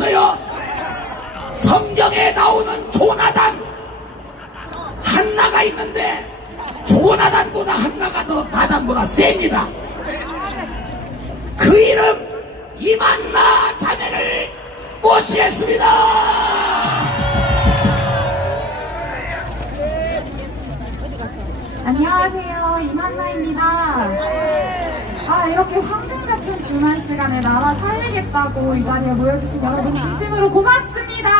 몰랐어요? 성경에 나오는 조나단 한나가 있는데 조나단보다 한나가 더 나단보다 셉니다. 그 이름 이만나 자매를 모시겠습니다. 안녕하세요, 이만나입니다. 이렇게 황금 같은 주말 시간에 나라 살리겠다고 이 자리에 모여주신 여러분 진심으로 고맙습니다.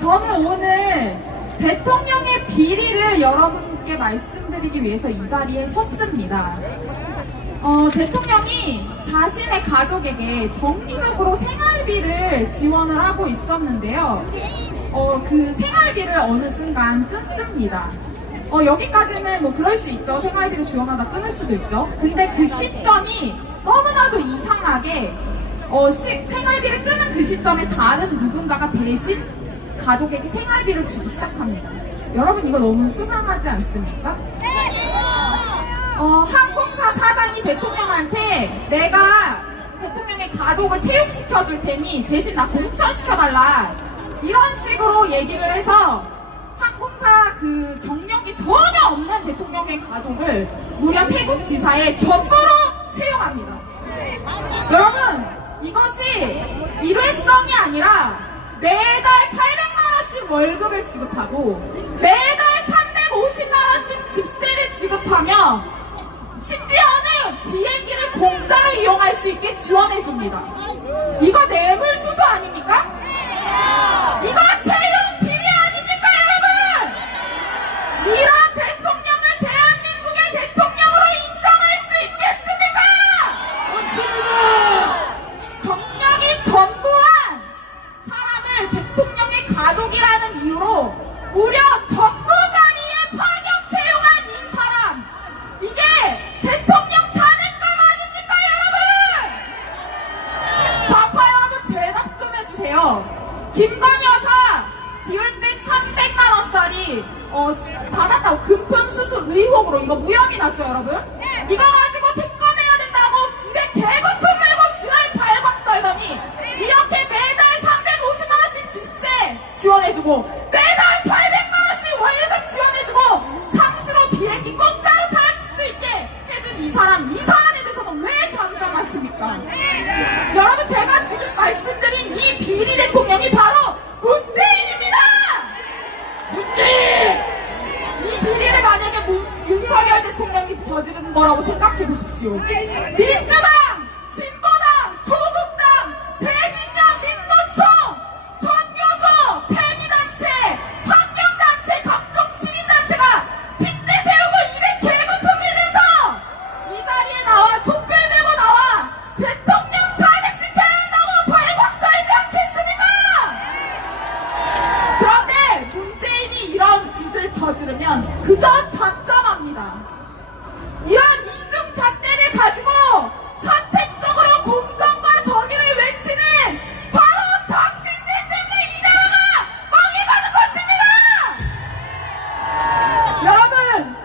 저는 오늘 대통령의 비리를 여러분께 말씀드리기 위해서 이 자리에 섰습니다. 대통령이 자신의 가족에게 정기적으로 생활비를 지원을 하고 있었는데요. 그 생활비를 어느 순간 끊습니다. 여기까지는 뭐 그럴 수 있죠. 생활비를 지원하다 끊을 수도 있죠. 근데 그 시점이 너무나도 이상하게 생활비를 끊은 그 시점에 다른 누군가가 대신 가족에게 생활비를 주기 시작합니다. 여러분 이거 너무 수상하지 않습니까? 항공사 사장이 대통령한테 내가 대통령의 가족을 채용시켜 줄 테니 대신 나 공천시켜달라 이런 식으로 얘기를 해서 항공사 그 경력이 전혀 없는 대통령의 가족을 무려 태국 지사의 전무로 채용합니다. 여러분 이것이 일회성이 아니라 매달 800만원씩 월급을 지급하고 매달 350만원씩 집세를 지급하며 심지어는 비행기를 공짜로 이용할 수 있게 지원해줍니다. 이거 뇌물수수 아닙니까? 이거 채용 비리 아닙니까 여러분? 이런 대통령을 대한민국의 대통령으로 인정할 수 있겠습니까? 경력이 전무한 사람을 대통령의 가족이라는 이유로 무려 정부 자리에 파격 채용한 이 사람, 이게 대통령 탄핵감 아닙니까 여러분? 좌파 여러분 대답 좀 해주세요. 김건희 여사 디올백 300만원짜리 받았다고 금품 수수 의혹으로 이거 무혐의 났죠 여러분? 이거 가지고 특검해야 된다고 입에 개거품 물고 지랄 발광 떨더니 이렇게 매달 350만원씩 집세 지원해주고 매달 800만원씩 월급 지원해주고 상시로 비행기 공짜로 탈 수 있게 해준 이 사람, 이 사안에 대해서는 왜 잠잠하십니까? 여러분 제가 지금 말씀드린 이 비리 대통령이 바로 문재인입니다! 문재인! 이 비리를 만약에 윤석열 대통령이 저지른 거라고 생각해 보십시오. 민주당, 진보당, 조국당, 배진영 민노총, 전교조, 폐기단체, 환경단체, 각종 시민단체가 핏대 세우고 입에 개거품 밀면서 이 자리에 나와 촛불 들고 나와 대통령 탄핵시켜야 한다고 발광 떨지 않겠습니까? 그런데 문재인이 이런 짓을 저지르면 그저 잠잠합니다. 이런 이중잣대를 가지고 선택적으로 공정과 정의를 외치는 바로 당신들 때문에 이 나라가 망해가는 것입니다! 여러분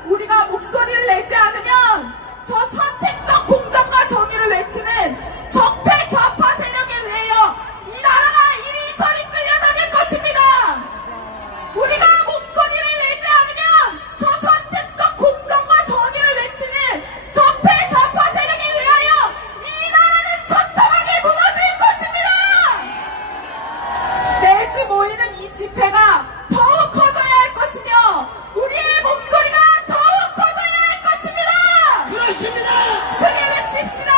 우리가 목소리를 내지 않으면 저 선택적 공정과 정의를 외치는 적폐 좌파 세력에 의하여 이 나라가 이리저리 끌려다닐 것입니다. 우리가 목소리를 내지 않으면 저 선택적 공정과 정의를 외치는 적폐 좌파 세력에 의하여 이 나라는 처참하게 무너질 것입니다. 매주 모이는 이 집회가 더욱 커져야 할 것이며 우리의 목소리가 더욱 커져야 할 것입니다. 그렇습니다. 크게 외칩시다.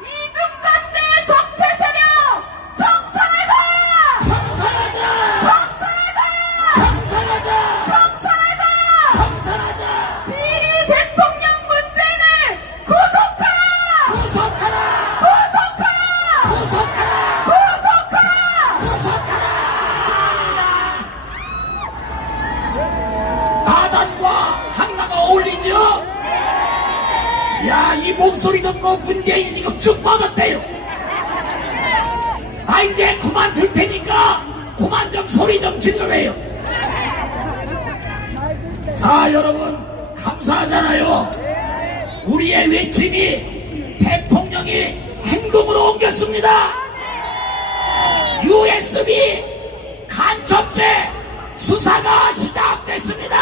이중잣대 적폐 세력 청산하자! 청산하자! 청산하자! 청산하자! 청산하자! 청산하자! 비리 대통령 문재인을 구속하라! 구속하라! 구속하라! 구속하라! 구속하라! 구속하라! 나단과 한나가 어울리죠? 야, 이 목소리 듣고 문재인이 지금 쭉 뻗었대요. 이제 그만 둘 테니까 그만 좀 소리 좀 질러래요. 자, 여러분 감사하잖아요. 우리의 외침이 대통령이 행동으로 옮겼습니다. USB 간첩죄 수사가 시작됐습니다.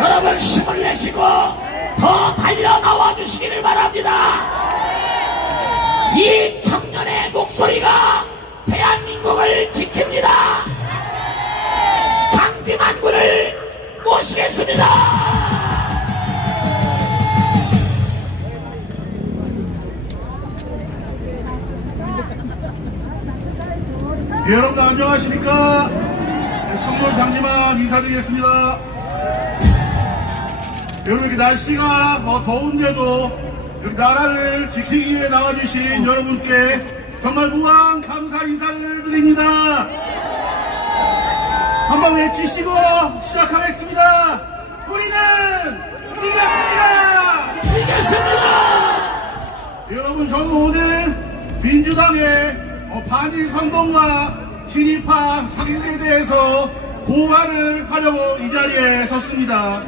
여러분 힘을 내시고 더 달려 나와 주시기를 바랍니다. 이 청년의 목소리가 대한민국을 지킵니다. 장지만군을 모시겠습니다. 예, 여러분 안녕하십니까? 청년 장지만 인사드리겠습니다. 여러분 이렇게 날씨가 더운데도 이렇게 나라를 지키기 위해 나와주신 여러분께 정말 무한 감사 인사를 드립니다. 한번 외치시고 시작하겠습니다. 우리는 이겼습니다. 이겼습니다. 여러분 저는 오늘 민주당의 반일 선동과 친일파 사기에 대해서 고발을 하려고 이 자리에 섰습니다.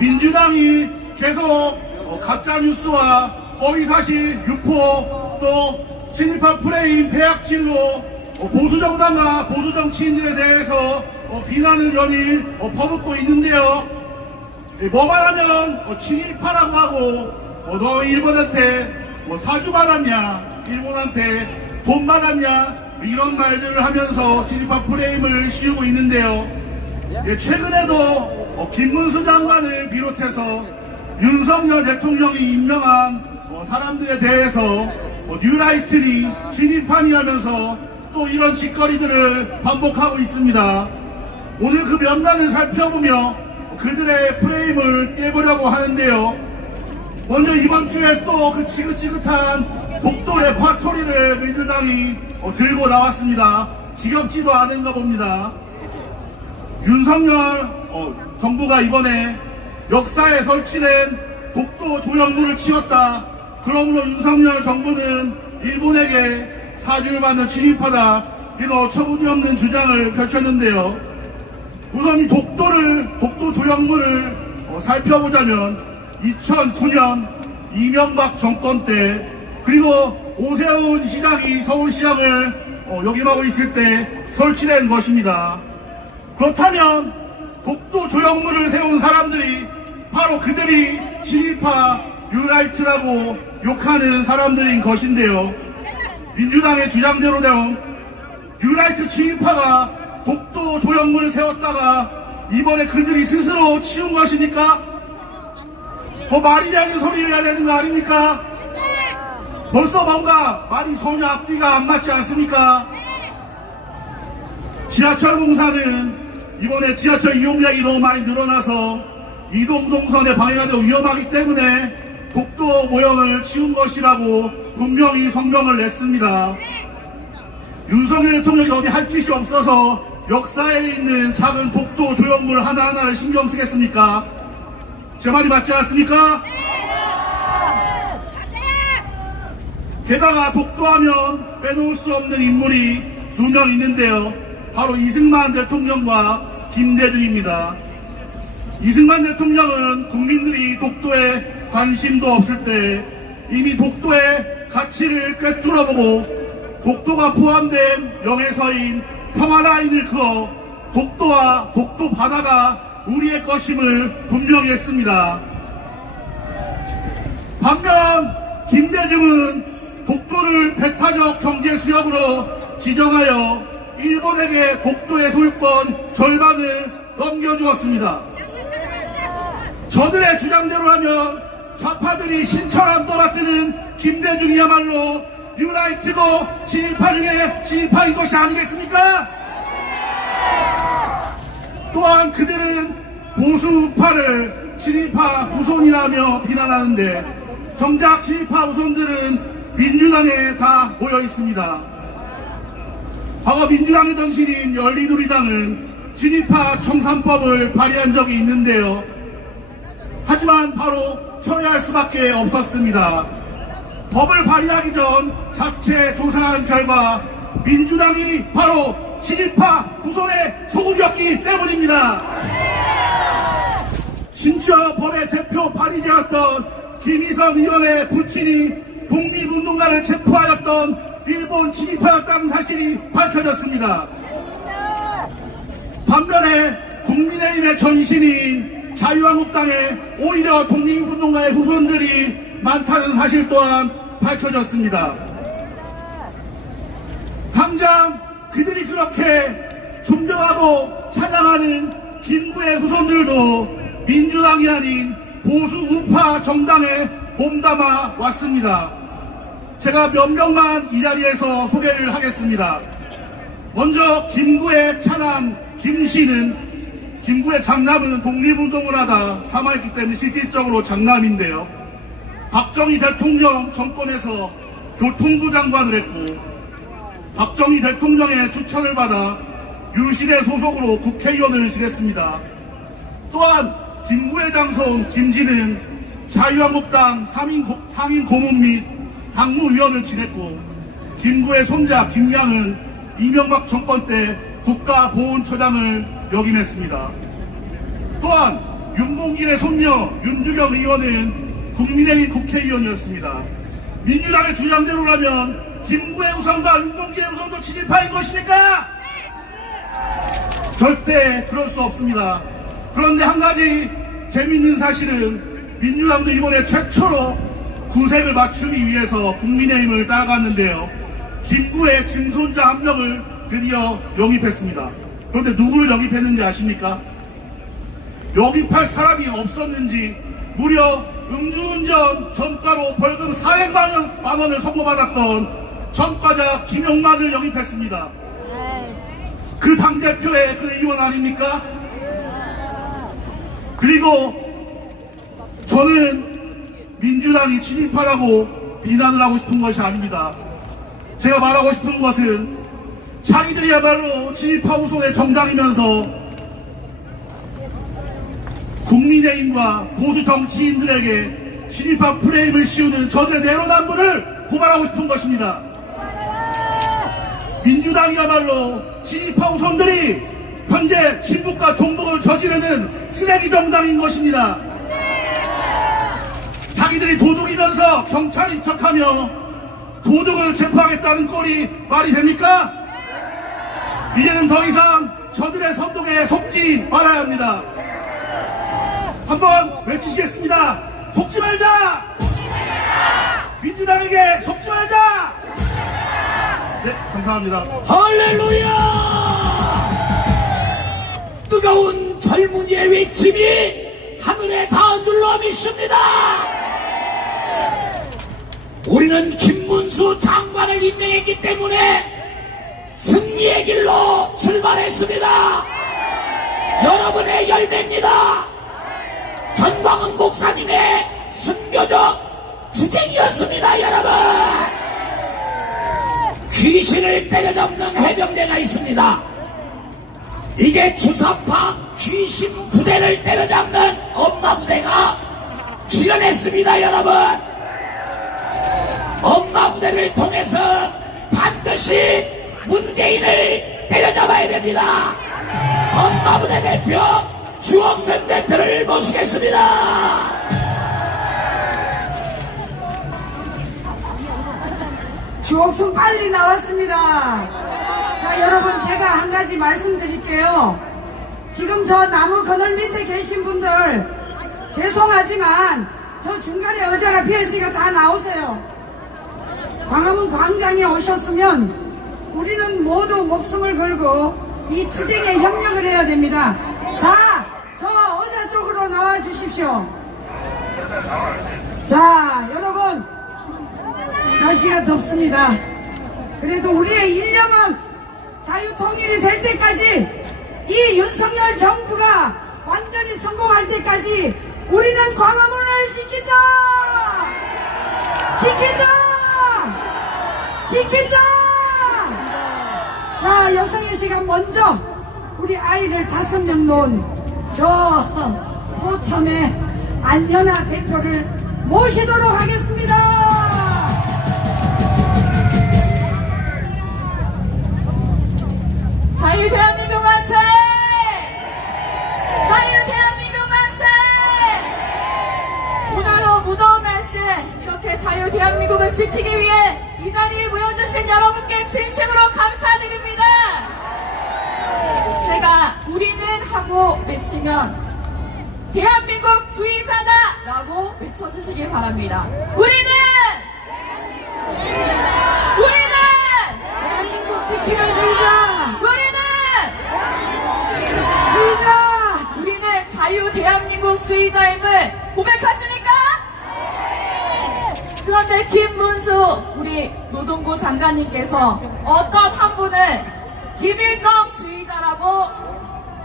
민주당이 계속 가짜뉴스와 허위사실 유포 또 친일파 프레임 배악질로 보수정당과 보수정치인들에 대해서 비난을 연일 퍼붓고 있는데요. 뭐만 하면 친일파라고 하고 너 일본한테 사주 받았냐, 일본한테 돈 받았냐 이런 말들을 하면서 친일파 프레임을 씌우고 있는데요. 최근에도 김문수 장관을 비롯해서 윤석열 대통령이 임명한 사람들에 대해서 뉴라이트니 친일파니 하면서 또 이런 짓거리들을 반복하고 있습니다. 오늘 그 면면을 살펴보며 그들의 프레임을 깨보려고 하는데요. 먼저 이번 주에 또 그 지긋지긋한 독도 레파토리를 민주당이 들고 나왔습니다. 지겹지도 않은가 봅니다. 윤석열 정부가 이번에 역사에 설치된 독도 조형물을 치웠다. 그러므로 윤석열 정부는 일본에게 사주를 받는 친일파다. 이런 어처구니 없는 주장을 펼쳤는데요. 우선 이 독도 조형물을 살펴보자면 2009년 이명박 정권 때 그리고 오세훈 시장이 서울시장을 역임하고 있을 때 설치된 것입니다. 그렇다면 독도 조형물을 세운 사람들이 바로 그들이 친일파 뉴라이트라고 욕하는 사람들인 것인데요. 민주당의 주장대로는 뉴라이트 친일파가 독도 조형물을 세웠다가 이번에 그들이 스스로 치운 것입니까? 말이 되는 소리를 해야 되는 거 아닙니까? 벌써 뭔가 말이 전혀 앞뒤가 안 맞지 않습니까? 지하철 공사는 이번에 지하철 이용량이 너무 많이 늘어나서 이동 동선에 방해가 되어 위험하기 때문에 독도 모형을 치운 것이라고 분명히 성명을 냈습니다. 윤석열 대통령이 어디 할 짓이 없어서 역사에 있는 작은 독도 조형물 하나하나를 신경 쓰겠습니까? 제 말이 맞지 않습니까? 게다가 독도하면 빼놓을 수 없는 인물이 두 명 있는데요. 바로 이승만 대통령과 김대중입니다. 이승만 대통령은 국민들이 독도에 관심도 없을 때 이미 독도의 가치를 꿰뚫어보고 독도가 포함된 영해서인 평화라인을 그어 독도와 독도 바다가 우리의 것임을 분명히 했습니다. 반면 김대중은 독도를 배타적 경제수역으로 지정하여 일본에게 독도의 소유권 절반을 넘겨주었습니다. 저들의 주장대로라면 좌파들이 신처럼 떠받드는 김대중이야말로 뉴라이트고 친일파 중에 친일파인 것이 아니겠습니까? 또한 그들은 보수파를 친일파 후손이라며 비난하는데 정작 친일파 후손들은 민주당에 다 모여 있습니다. 과거 민주당의 정신인 열린우리당은 친일파 청산법을 발의한 적이 있는데요. 하지만 바로 철회할 수밖에 없었습니다. 법을 발의하기 전 자체 조사한 결과 민주당이 바로 친일파 후손의 소굴이었기 때문입니다. 심지어 법의 대표 발의자였던 김희선 의원의 부친이 독립운동가를 체포하였던 일본 진입하였다는 사실이 밝혀졌습니다. 반면에 국민의힘의 전신인 자유한국당에 오히려 독립운동가의 후손들이 많다는 사실 또한 밝혀졌습니다. 당장 그들이 그렇게 존경하고 찬양하는 김구의 후손들도 민주당이 아닌 보수 우파 정당에 몸담아 왔습니다. 제가 몇 명만 이 자리에서 소개를 하겠습니다. 먼저 김구의 차남 김씨는, 김구의 장남은 독립운동을 하다 사망했기 때문에 실질적으로 장남인데요. 박정희 대통령 정권에서 교통부 장관을 했고, 박정희 대통령의 추천을 받아 유신의 소속으로 국회의원을 지냈습니다. 또한 김구의 장손 김지는 자유한국당 상임 고문 및 당무위원을 지냈고, 김구의 손자 김양은 이명박 정권 때 국가보훈처장을 역임했습니다. 또한 윤봉길의 손녀 윤두경 의원은 국민의힘 국회의원이었습니다. 민주당의 주장대로라면 김구의 우선과 윤봉길의 우선도 친일파인 것입니까? 절대 그럴 수 없습니다. 그런데 한 가지 재미있는 사실은 민주당도 이번에 최초로 구색을 맞추기 위해서 국민의힘을 따라갔는데요. 김구의 증손자 한 명을 드디어 영입했습니다. 그런데 누구를 영입했는지 아십니까? 영입할 사람이 없었는지 무려 음주운전 전과로 벌금 400만 원을 선고받았던 전과자 김용만을 영입했습니다. 그 당대표의 그 의원 아닙니까? 그리고 저는 민주당이 친일파라고 비난을 하고 싶은 것이 아닙니다. 제가 말하고 싶은 것은 자기들이야말로 친일파 후손의 정당이면서 국민의힘과 보수 정치인들에게 친일파 프레임을 씌우는 저들의 내로남불을 고발하고 싶은 것입니다. 민주당이야말로 친일파 후손들이 현재 친북과 종북을 저지르는 쓰레기 정당인 것입니다. 자기들이 도둑이면서 경찰인 척하며 도둑을 체포하겠다는 꼴이 말이 됩니까? 이제는 더 이상 저들의 선동에 속지 말아야 합니다. 한번 외치시겠습니다. 속지 말자! 민주당에게 속지 말자! 네, 감사합니다. 할렐루야! 뜨거운 젊은이의 외침이 하늘에 닿은 줄로 믿습니다. 우리는 김문수 장관을 임명했기 때문에 승리의 길로 출발했습니다. 여러분의 열매입니다. 전광훈 목사님의 순교적 투쟁이었습니다. 여러분, 귀신을 때려잡는 해병대가 있습니다. 이제 주사파 귀신 부대를 때려잡는 엄마 부대가 출연했습니다. 여러분, 엄마 부대를 통해서 반드시 문재인을 때려잡아야 됩니다. 엄마 부대 대표 주옥선 대표를 모시겠습니다. 주옥순 빨리 나왔습니다. 자, 여러분, 제가 한 가지 말씀드릴게요. 지금 저 나무 그늘 밑에 계신 분들 죄송하지만 저 중간에 의자가 비어있으니까 다 나오세요. 광화문 광장에 오셨으면 우리는 모두 목숨을 걸고 이 투쟁에 협력을 해야 됩니다. 다 저 의자 쪽으로 나와 주십시오. 자, 여러분, 날씨가 덥습니다. 그래도 우리의 일념은 자유통일이 될 때까지, 이 윤석열 정부가 완전히 성공할 때까지 우리는 광화문을 지키자! 지킨다! 지킨다! 자, 여성의 시간 먼저 우리 아이를 5명 놓은 저 포천의 안현아 대표를 모시도록 하겠습니다. 자유 대한민국 만세! 자유 대한민국 만세! 오늘도 무더운 날씨에 이렇게 자유 대한민국을 지키기 위해 이 자리에 모여주신 여러분께 진심으로 감사드립니다. 제가 우리는 하고 외치면 대한민국 주의자다 라고 외쳐주시길 바랍니다. 우리는 대한민국 지키는 주의자! 주의자! 우리는 자유 대한민국 주의자임을 고백하십니까? 그런데 김문수 우리 노동부 장관님께서 어떤 한 분을 김일성 주의자라고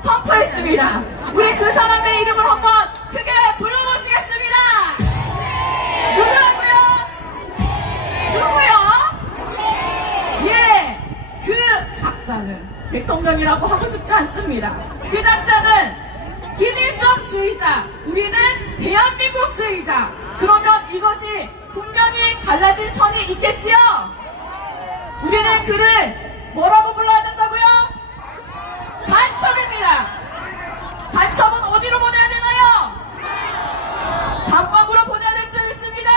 선포했습니다. 우리 그 사람의 이름을 한번 크게 불러보시겠습니다. 누구라고요? 누구요? 예, 그 작자는 대통령이라고 하고 싶지 않습니다. 그 작자는 김일성 주의자, 우리는 대한민국 주의자. 그러면 이것이 분명히 갈라진 선이 있겠지요? 우리는 그를 뭐라고 불러야 된다고요? 간첩입니다. 간첩은 어디로 보내야 되나요? 감방으로 보내야 될 줄 믿습니다.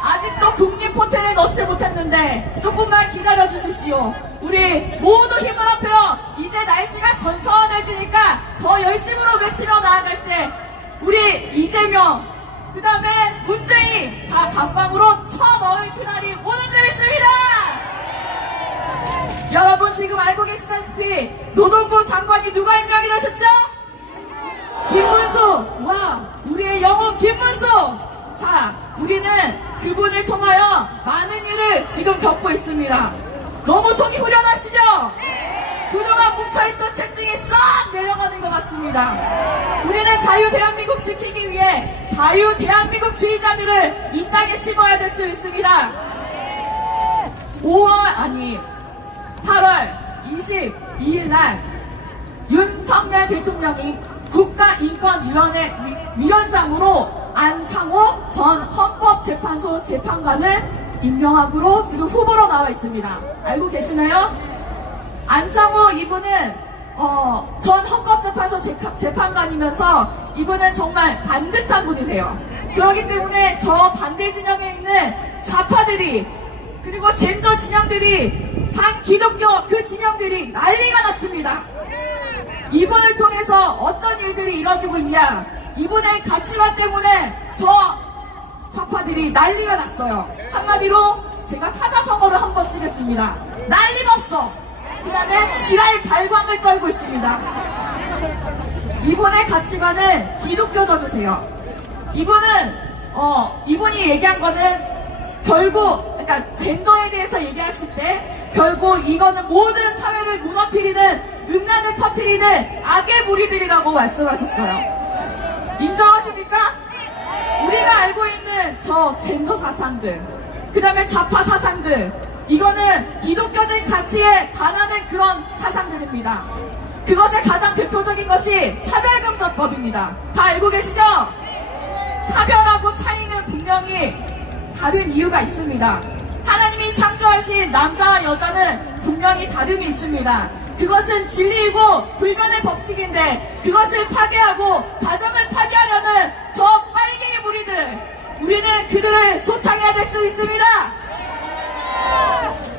아직도 국립호텔에 넣지 못했는데 조금만 기다려 주십시오. 우리 모두 힘을 합해요. 이제 날씨가 선선해지니까 더 열심으로 외치며 나아갈 때 우리 이재명 그 다음에 문재인 다 감방으로 쳐넣을 그날이 오는 줄 믿습니다. 여러분 지금 알고 계시다시피 노동부 장관이 누가 임명이 되셨죠? 김문수. 와, 우리의 영웅 김문수. 자, 우리는 그분을 통하여 많은 일을 지금 겪고 있습니다. 너무 속이 후련하시죠? 그동안 뭉쳐있던 채증이 싹 내려가는 것 같습니다. 우리는 자유 대한민국 지키기 위해 자유 대한민국 주의자들을 이 땅에 심어야 될 줄 믿습니다. 8월 22일 날 윤석열 대통령이 국가인권위원회 위원장으로 안창호 전 헌법재판소 재판관을 임명하기로 지금 후보로 나와 있습니다. 알고 계시나요? 안창호 이분은 전 헌법재판소 재판관이면서 이분은 정말 반듯한 분이세요. 그렇기 때문에 저 반대 진영에 있는 좌파들이 그리고 젠더 진영들이 반기독교 그 진영들이 난리가 났습니다. 이분을 통해서 어떤 일들이 이뤄지고 있냐, 이분의 가치관 때문에 저 좌파들이 난리가 났어요. 한마디로 제가 사자성어를 한번 쓰겠습니다. 난림없어. 그 다음에 지랄 발광을 떨고 있습니다. 이분의 가치관은 기독교적이세요. 이분이 얘기한 거는 결국, 그러니까 젠더에 대해서 얘기하실 때 결국 이거는 모든 사회를 무너뜨리는 음란을 퍼뜨리는 악의 무리들이라고 말씀하셨어요. 인정하십니까? 우리가 알고 있는 저 젠더 사상들, 그 다음에 좌파 사상들, 이거는 기독교적 가치에 반하는 그런 사상들입니다. 그것의 가장 대표적인 것이 차별금지법입니다. 다 알고 계시죠? 차별하고 차이는 분명히 다른 이유가 있습니다. 하나님이 창조하신 남자와 여자는 분명히 다름이 있습니다. 그것은 진리이고 불변의 법칙인데 그것을 파괴하고 가정을 파괴하려는 저 빨갱이 무리들, 우리는 그들을 소탕해야 될 줄 있습니다.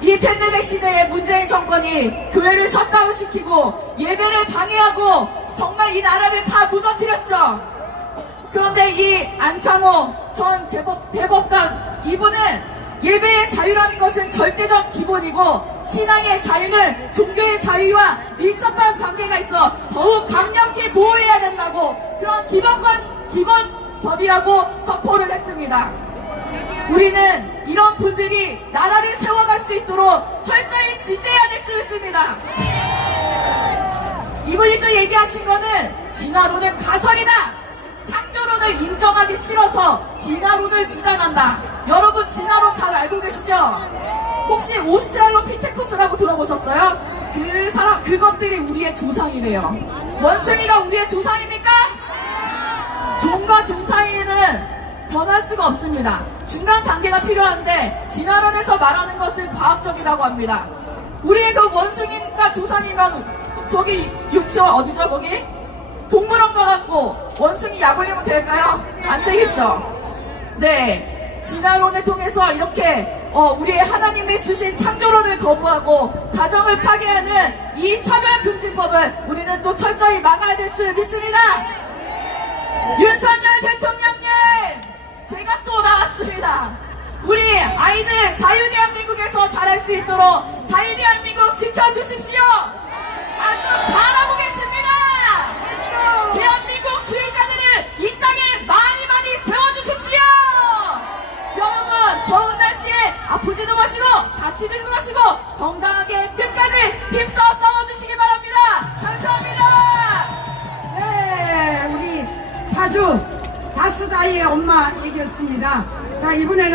이 팬데믹 시대에 문재인 정권이 교회를 셧다운시키고 예배를 방해하고 정말 이 나라를 다 무너뜨렸죠. 그런데 이 안창호 전 대법관 이분은 예배의 자유라는 것은 절대적 기본이고 신앙의 자유는 종교의 자유와 밀접한 관계가 있어 더욱 강력히 보호해야 된다고 그런 기본법이라고 선포를 했습니다. 우리는 이런 분들이 나라를 세워갈 수 있도록 철저히 지지해야 될 줄 믿습니다. 이분이 또 얘기하신 거는 진화론은 가설이다. 창조론을 인정하기 싫어서 진화론을 주장한다. 여러분 진화론 잘 알고 계시죠? 혹시 오스트랄로피테쿠스라고 들어보셨어요? 그 사람, 그것들이 우리의 조상이래요. 원숭이가 우리의 조상입니까? 종과 종 사이에는 변할 수가 없습니다. 중간 단계가 필요한데 진화론에서 말하는 것을 과학적이라고 합니다. 우리의 그 원숭이가 조상이면 저기 유치원 어디죠 거기? 동물원 가갖고 원숭이 약 올리면 될까요? 안 되겠죠? 네. 진화론을 통해서 이렇게 우리 하나님이 주신 창조론을 거부하고 가정을 파괴하는 이 차별금지법을 우리는 또 철저히 막아야 될 줄 믿습니다. 윤석열 대통령님, 제가 또 나왔습니다. 우리 아이들 자유대한민국에서 자랄 수 있도록 자유대한민국 지켜주십시오. 아주 잘하고 계십니다. 대한민국 주의자들을 이 땅에 많이 많이 세워주십시오. 여러분, 더운 날씨에 아프지도 마시고 다치지도 마시고 건강하게 끝까지 힘써 싸워주시기 바랍니다. 감사합니다. 네, 우리 파주 다스다이의 엄마 얘기였습니다. 자, 이번에는